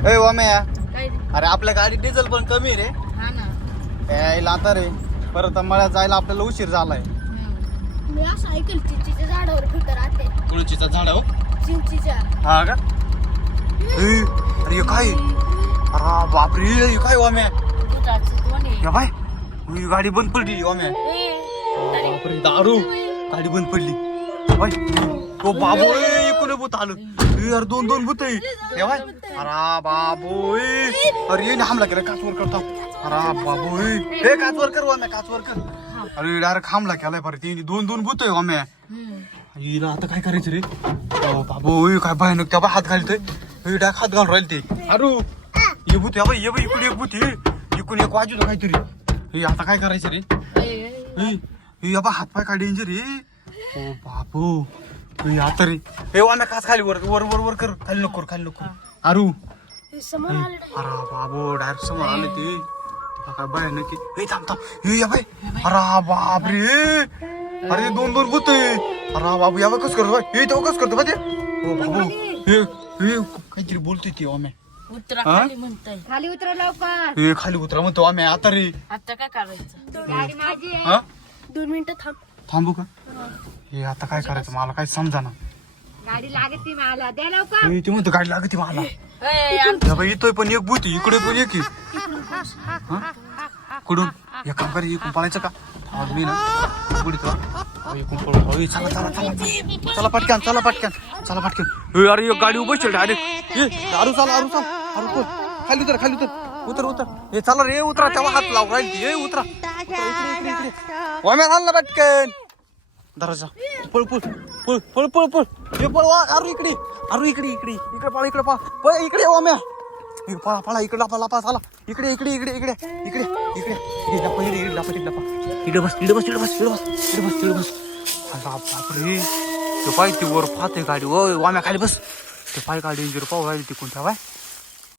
ए वाम्या, काय रे? अरे आपल्या गाडीत डिझेल पण कमी रे. हा ना. यायला आता रे परत मळ्यात जायला आपल्याला उशीर झालाय. मी असं ऐकलं चिंचेच्या झाडावर फिकर राहते. तुळशीचा झाड हो. चिंचेच्या. हा का? ए, अरे हे काय? अरे बापरे, हे काय वाम्या? दुधाचं कोण आहे? या बाय, ही गाडी बंद पडली वाम्या. ए, बापरे, दारू गाडी बंद पडली. बाय, तो बाबू इकडे भूत आलं. यार दोन भूत आहे. या बाय, अरे बाबू अरे ये हमला केला काचवर करता. अरे बाबू हे काचवर कर वाम्या, काचवर कर. अरे डायरेक्ट हमला केलाय परत. तिने दोन भूत आहे वाम्या. हिला आता काय करायचं रे? बाबू काय भयानक, त्या हात घालतोय. डायरेक्ट हात घालून राहील ते. अरे ये भूत या बाई, ये बाई इकडे एक भूत आहे. इकडे एक वाजू काहीतरी. हे आता काय करायचं रे? हे बाबा हातपाय काय डेंजर आहे. ओ बाबू आता रे. हे वाम्या काच खाली वर वर वर वर कर. खाली नको खाली नको. अरू समोर आलं. अरे बाबू डायरेक्ट समोर आले ते. काय भयानक आहे. थांब थांब. हे या बाई. अरे बापरे, अरे दोन भूत आहे. अरे बाबू या बाई कस करतो? हे तो कस करतो बा ते? ओ बाबू हे काहीतरी बोलतोय ते वाम्या. उतरा खाली म्हणताय. खाली उतरा लवकर. हे खाली उतरा म्हणतो आम्ही आता रे. आता काय करायचं? गाडी माझी आहे. हा 2 मिनिटं थांब. थांबू का? हे आता काय करायचं मला काही समजा ना. गाडी लागते मला, द्या लवकर. हे ते म्हणतो गाडी लागते मला. ए, या बाई येतोय पण एक भूत इकडे पण एक आहे. हा? कुठून या काम करे इकडून पळायचं का? आज मी ना पुढे इकडून पळू. चला चला चला चला पटक्यान, चला पटक्यान, चला पटक्यान. अरे एक गाडी उभी डायरेक्ट. अरू चाल अरू चाल अरू कोण खाली उतर खाली उतर उतर उतर. हे चला रे उतरा. तेव्हा हात लावून राहील ती. उतरा इकडे इकडे इकडे. वाम्या घाल ना पटकन दराजा. पळ पळ पळ पळ पळ पळ. हे पळ वा. अरू इकडे अरू इकडे इकडे इकडे पळा इकडे पळा पळ इकडे वाम्या. पळा पळा इकडे लपा लपा चला. इकडे इकडे इकडे इकडे इकडे इकडे लपा इकडे इकडे लपा इकडे लपा. इकडे बस इकडे बस इकडे बस इकडे बस इकडे बस इकडे बस. बापरे तो पाय ती वर पाहते गाडी. ओ वाम्या खाली बस. ते पाय गाडी इंजर पाहू राहील ती कोणत्या बाय.